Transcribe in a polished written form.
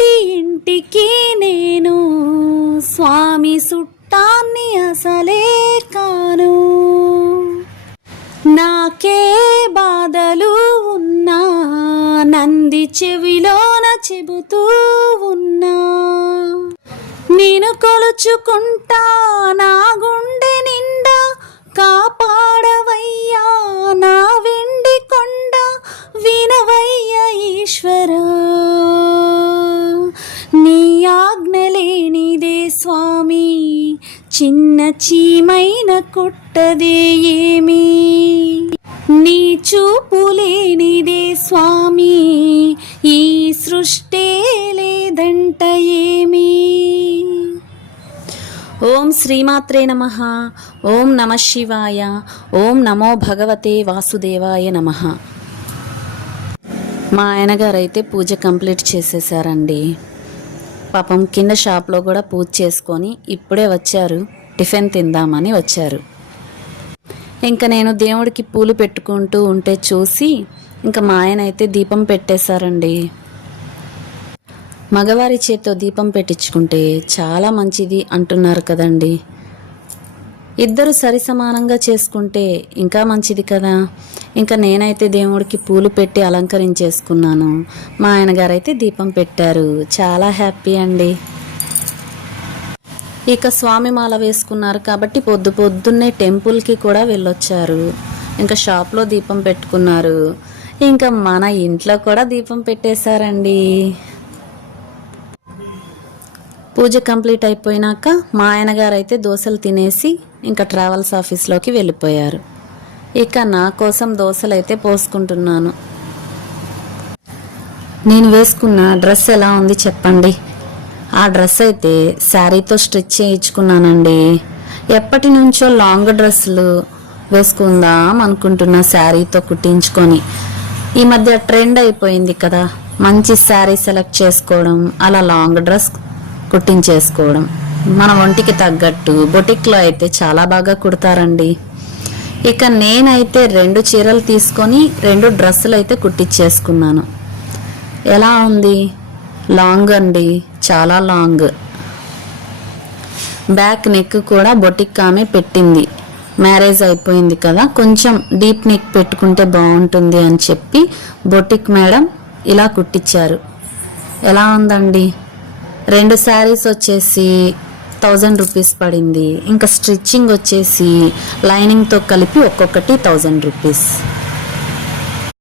ఇంటి ఇంటికి నేను స్వామి సుట్టాన్ని అసలే కాను. నాకే బాధలు ఉన్నా నంది చెవిలోన చెబుతూ ఉన్నా. నేను కొలుచుకుంటా నా గుండె నిండా, కాపాడవయ్యా నా వెండి కొండ, వినవయ్య ఈశ్వరా. నీ ఆజ్ఞ లేనిదే స్వామి చిన్న చీమైన కుట్టదే ఏమి, నీ చూపు లేనిదే స్వామి ఈ సృష్టే లేదంట ఏమి. ఓం శ్రీమాత్రే నమః. ఓం నమః శివాయ. ఓం నమో భగవతే వాసుదేవాయ నమః. మా ఆయనగారు అయితే పూజ కంప్లీట్ చేసేసారండి. పాపం కింద షాప్లో కూడా పూజ చేసుకొని ఇప్పుడే వచ్చారు, టిఫిన్ తిందామని వచ్చారు. ఇంకా నేను దేవుడికి పూలు పెట్టుకుంటూ ఉంటే చూసి ఇంకా మా ఆయన అయితే దీపం పెట్టేశారండి. మగవారి చేత్తో దీపం పెట్టించుకుంటే చాలా మంచిది అంటున్నారు కదండి. ఇద్దరు సరిసమానంగా చేసుకుంటే ఇంకా మంచిది కదా. ఇంకా నేనైతే దేవుడికి పూలు పెట్టి అలంకరించేసుకున్నాను. మా ఆయనగారు అయితే దీపం పెట్టారు. చాలా హ్యాపీ అండి. ఇక స్వామి మాల వేసుకున్నారు కాబట్టి పొద్దున్నే టెంపుల్కి కూడా వెళ్ళొచ్చారు. ఇంకా షాప్లో దీపం పెట్టుకున్నారు. ఇంకా మన ఇంట్లో కూడా దీపం పెట్టేశారండి. పూజ కంప్లీట్ అయిపోయినాక మా ఆయనగారు అయితే దోశలు తినేసి ఇంకా ట్రావెల్స్ ఆఫీస్లోకి వెళ్ళిపోయారు. ఇక నా కోసం దోశలు అయితే పోసుకుంటున్నాను. నేను వేసుకున్న డ్రెస్ ఎలా ఉంది చెప్పండి. ఆ డ్రెస్ అయితే శారీతో స్టిచ్ చేయించుకున్నానండి. ఎప్పటి నుంచో లాంగ్ డ్రెస్సులు వేసుకుందాం అనుకుంటున్నా శారీతో కుట్టించుకొని. ఈ మధ్య ట్రెండ్ అయిపోయింది కదా, మంచి శారీ సెలెక్ట్ చేసుకోవడం, అలా లాంగ్ డ్రెస్ కుట్టించేసుకోవడం. మన ఒంటికి తగ్గట్టు బొటిక్లో అయితే చాలా బాగా కుడతారండి. ఇక నేనైతే 2 చీరలు తీసుకొని 2 డ్రెస్సులు అయితే కుట్టించేసుకున్నాను. ఎలా ఉంది? లాంగ్ అండి, చాలా లాంగ్. బ్యాక్ నెక్ కూడా బొటిక్ ఆమె పెట్టింది. మ్యారేజ్ అయిపోయింది కదా, కొంచెం డీప్ నెక్ పెట్టుకుంటే బాగుంటుంది అని చెప్పి బొటిక్ మేడం ఇలా కుట్టించారు. ఎలా ఉందండి? 2 శారీస్ వచ్చేసి 1000 రూపీస్ పడింది. ఇంకా స్టిచ్చింగ్ వచ్చేసి లైనింగ్తో కలిపి ఒక్కొక్కటి 1000 రూపీస్.